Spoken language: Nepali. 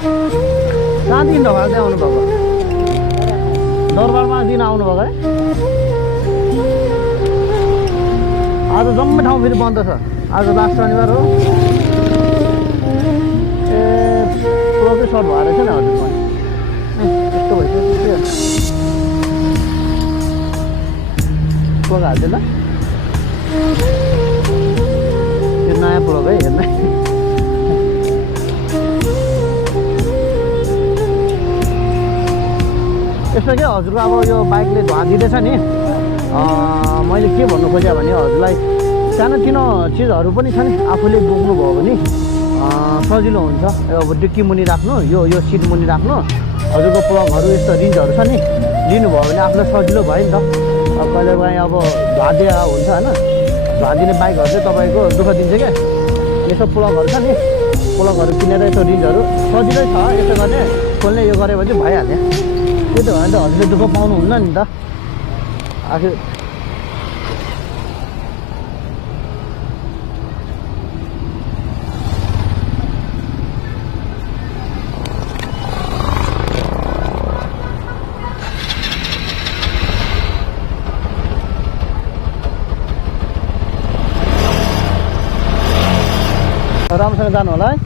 कहाँदेखि ढकाल चाहिँ आउनुभएको दरबारमा दिन आउनुभएको है आज जम्मै ठाउँ फेरि बन्द छ आज लास्ट शनिबार हो ए प्लगै सर्ट भएर रहेछ नि हजुर पनि यस्तो भइसक्यो प्लग हाल्दैन त्यो नयाँ प्लग है हेर्नु यस्तो के हजुरको अब यो बाइकले धुवा दिँदैछ नि मैले के भन्नु खोजेँ भने हजुरलाई सानोतिनो चिजहरू पनि छ नि आफूले बोक्नुभयो भने सजिलो हुन्छ अब डिक्की मुनि राख्नु यो सिट मुनि राख्नु हजुरको प्लगहरू यस्तो रिन्जहरू छ नि लिनुभयो भने आफूलाई सजिलो भयो नि त अब कहिले काहीँ अब धुवादिया हुन्छ होइन धुवादिने बाइकहरू चाहिँ तपाईँको दुःख दिन्छ क्या यसो प्लगहरू छ नि प्लगहरू किनेर यसो रिन्जहरू सजिलै छ यसो गर्ने खोल्ने यो गऱ्यो भने चाहिँ भइहाल्यो त्यही त भने त हजुरले दुःख पाउनुहुन्न नि त आखिर राम्रोसँग जानु होला है